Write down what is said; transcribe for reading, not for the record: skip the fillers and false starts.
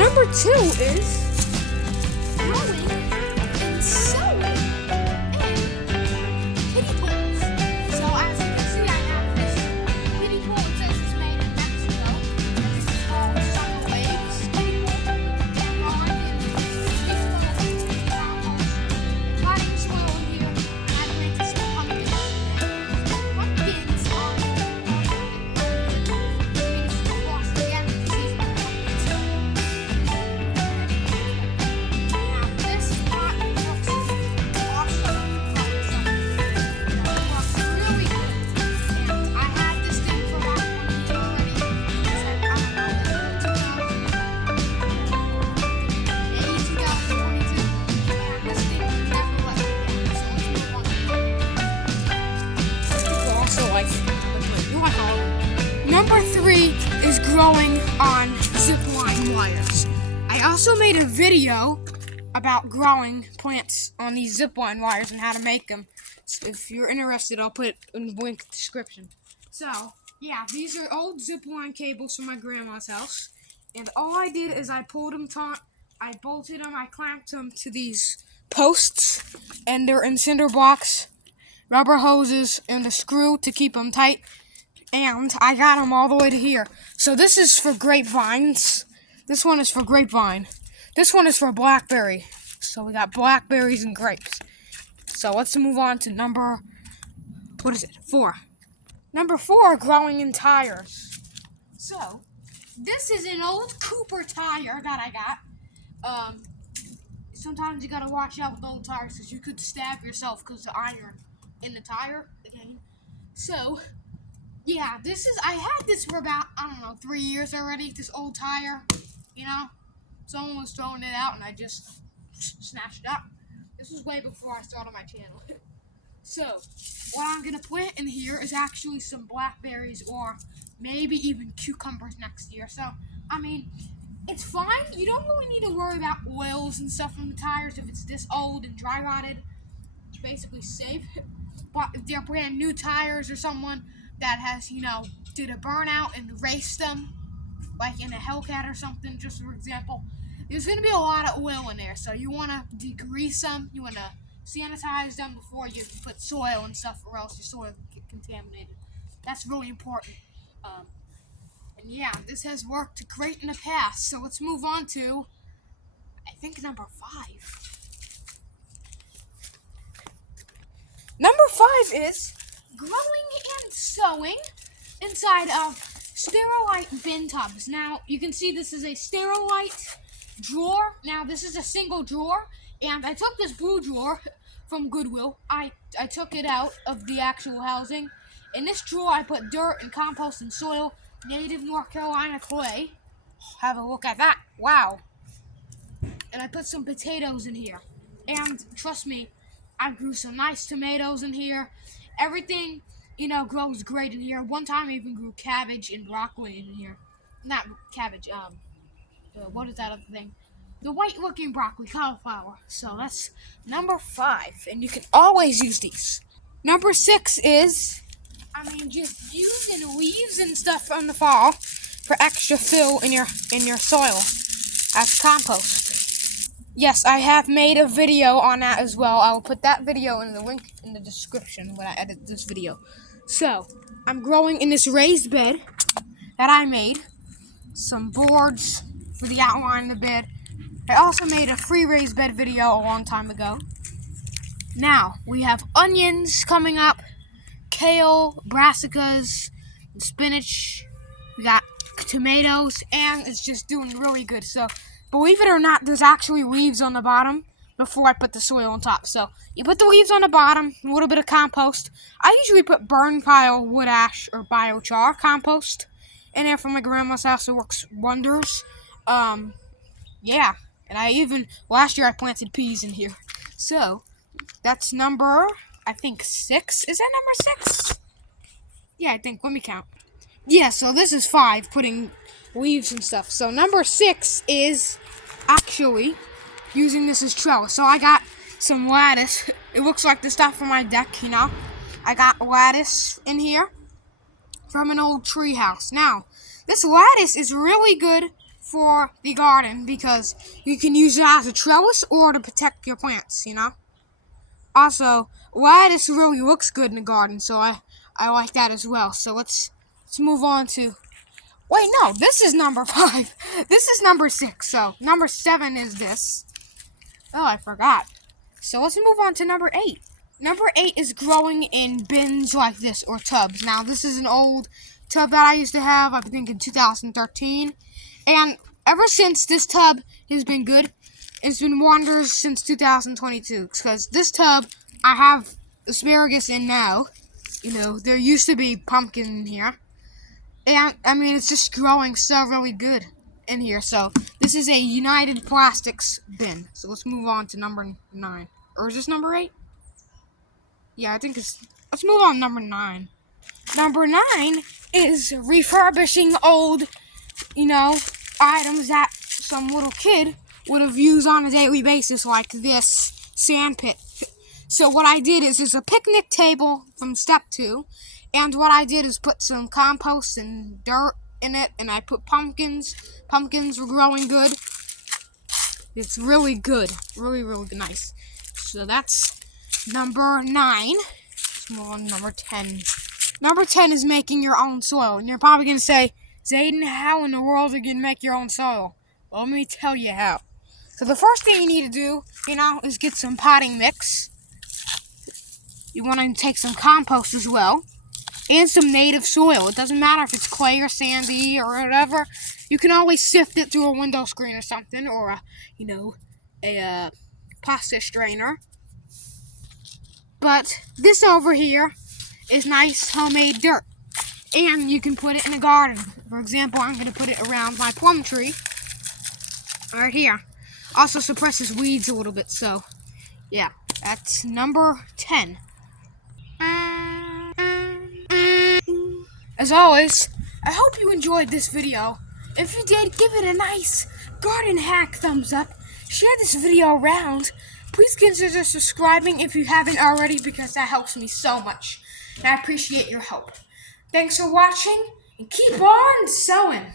Number 2 is growing and sowing in kitty pools. So as you can see, I have this kitty pool. It says it's made in Mexico. It's called Summer Waves kitty pool. And all I did was mix them up with compost, potting soil in here, and I planted some pumpkins. Pumpkins are Number 3 is growing on zipline wires. I also made a video about growing plants on these zipline wires and how to make them. So if you're interested, I'll put it in the link description. So, yeah, these are old zipline cables from my grandma's house. And all I did is I pulled them taut, I bolted them, I clamped them to these posts, and they're in cinder blocks, rubber hoses, and a screw to keep them tight. And I got them all the way to here. So this is for grapevines. This one is for grapevine. This one is for blackberry. So we got blackberries and grapes. So let's move on to number, 4. Number 4, growing in tires. So this is an old Cooper tire that I got. Sometimes you gotta watch out with old tires because you could stab yourself because the iron in the tire again. So yeah, I had this for about, 3 years already, this old tire, Someone was throwing it out and I just snatched it up. This was way before I started my channel. So, what I'm going to plant in here is actually some blackberries or maybe even cucumbers next year. So, it's fine. You don't really need to worry about oils and stuff on the tires if it's this old and dry rotted. It's basically safe. But if they're brand new tires or someone that has, did a burnout and raced them, like in a Hellcat or something, just for example, there's going to be a lot of oil in there. So you want to degrease them, you want to sanitize them before you put soil and stuff, or else your soil will get contaminated. That's really important. And yeah, this has worked great in the past. So let's move on to, I think, number 5. Number 5 is growing and sowing inside of Sterilite bin tubs. Now, you can see this is a Sterilite drawer. Now, this is a single drawer, and I took this blue drawer from Goodwill. I took it out of the actual housing. In this drawer, I put dirt and compost and soil, native North Carolina clay. Have a look at that. Wow. And I put some potatoes in here. And trust me, I grew some nice tomatoes in here. Everything, grows great in here. One time I even grew cabbage and broccoli in here. Not cabbage, what is that other thing? The white-looking broccoli, cauliflower. So that's number 5, and you can always use these. Number 6 is, just using leaves and stuff from the fall for extra fill in your soil as compost. Yes, I have made a video on that as well. I will put that video in the link in the description when I edit this video. So, I'm growing in this raised bed that I made. Some boards for the outline of the bed. I also made a free raised bed video a long time ago. Now, we have onions coming up, kale, brassicas, and spinach. We got tomatoes, and it's just doing really good. So, believe it or not, there's actually leaves on the bottom before I put the soil on top. So, you put the leaves on the bottom, a little bit of compost. I usually put burn pile, wood ash, or biochar compost in there from my grandma's house. It works wonders. Yeah. And last year I planted peas in here. So, that's number, I think, 6. Is that number 6? Yeah, let me count. Yeah, so this is 5, putting leaves and stuff. So number 6 is actually using this as trellis. So I got some lattice. It looks like the stuff from my deck, I got lattice in here from an old tree house. Now, this lattice is really good for the garden because you can use it as a trellis or to protect your plants, you know? Also, lettuce really looks good in the garden, so I like that as well. So let's move on to... Wait, no, this is number 5. This is number 6, so number 7 is this. Oh, I forgot. So let's move on to number 8. Number 8 is growing in bins like this, or tubs. Now, this is an old tub that I used to have, I think in 2013. And ever since this tub has been good, it's been wonders since 2022. Because this tub, I have asparagus in now. You know, there used to be pumpkin in here. And, I mean, it's just growing so really good in here. So, this is a United Plastics bin. So, let's move on to number 9. Or is this number 8? Yeah, I think it's... Let's move on to number 9. Number 9 is refurbishing old, you know, items that some little kid would have used on a daily basis, like this sand pit. So what I did is there's a picnic table from step 2, and what I did is put some compost and dirt in it, and I put pumpkins. Pumpkins were growing good. It's really good. Really, really nice. So that's number 9. Let's move on to number 10. Number 10 is making your own soil. And you're probably going to say, Zayden, how in the world are you going to make your own soil? Well, let me tell you how. So the first thing you need to do, you know, is get some potting mix. You want to take some compost as well. And some native soil. It doesn't matter if it's clay or sandy or whatever. You can always sift it through a window screen or something. Or, a pasta strainer. But this over here is nice homemade dirt. And you can put it in a garden. For example, I'm going to put it around my plum tree. Right here. Also suppresses weeds a little bit, so yeah. That's number 10. As always, I hope you enjoyed this video. If you did, give it a nice garden hack thumbs up. Share this video around. Please consider subscribing if you haven't already because that helps me so much. And I appreciate your help. Thanks for watching and keep on sowing.